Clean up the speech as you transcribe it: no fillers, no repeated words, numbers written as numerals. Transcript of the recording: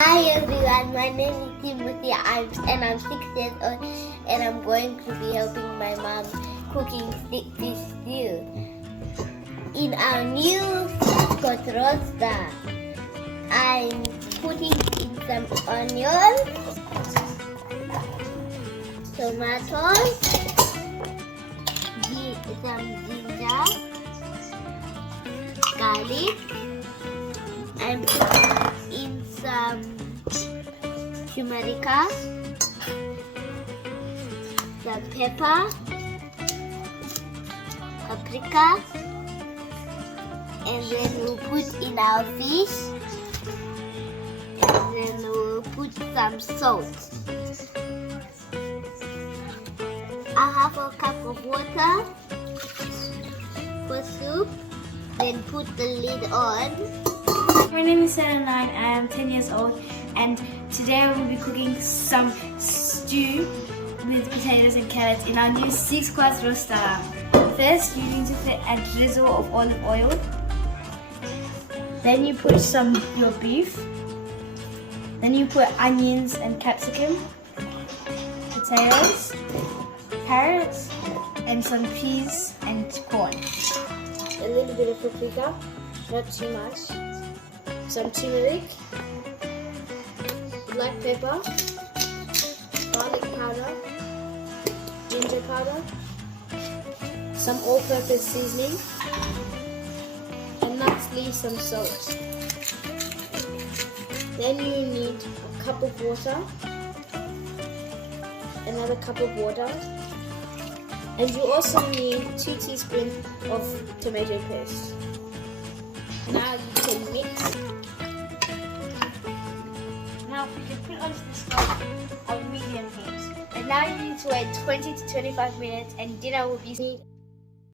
Hi everyone, my name is Timothy and I'm 6 years old and I'm going to be helping my mom cooking this stew. In our new Scott roaster, I'm putting in some onions, tomatoes, some ginger, garlic. I'm putting in some turmeric, some pepper, paprika, and then we'll put in our fish, and then we'll put some salt. I have a cup of water for soup, then put the lid on. My name is Sarah Nine. I am 10 years old, and today I will be cooking some stew with potatoes and carrots in our new 6 quart roaster. First, you need to put a drizzle of olive oil. Then you put your beef. Then you put onions and capsicum, potatoes, carrots, and some peas and corn. A little bit of paprika, not too much. Some turmeric, black pepper, garlic powder, ginger powder, some all-purpose seasoning, and lastly some salt. Then you need a cup of water, another cup of water, and you also need 2 teaspoons of tomato paste. Now you can mix. Now we can put onto the stove on medium heat. And now you need to wait 20 to 25 minutes and dinner will be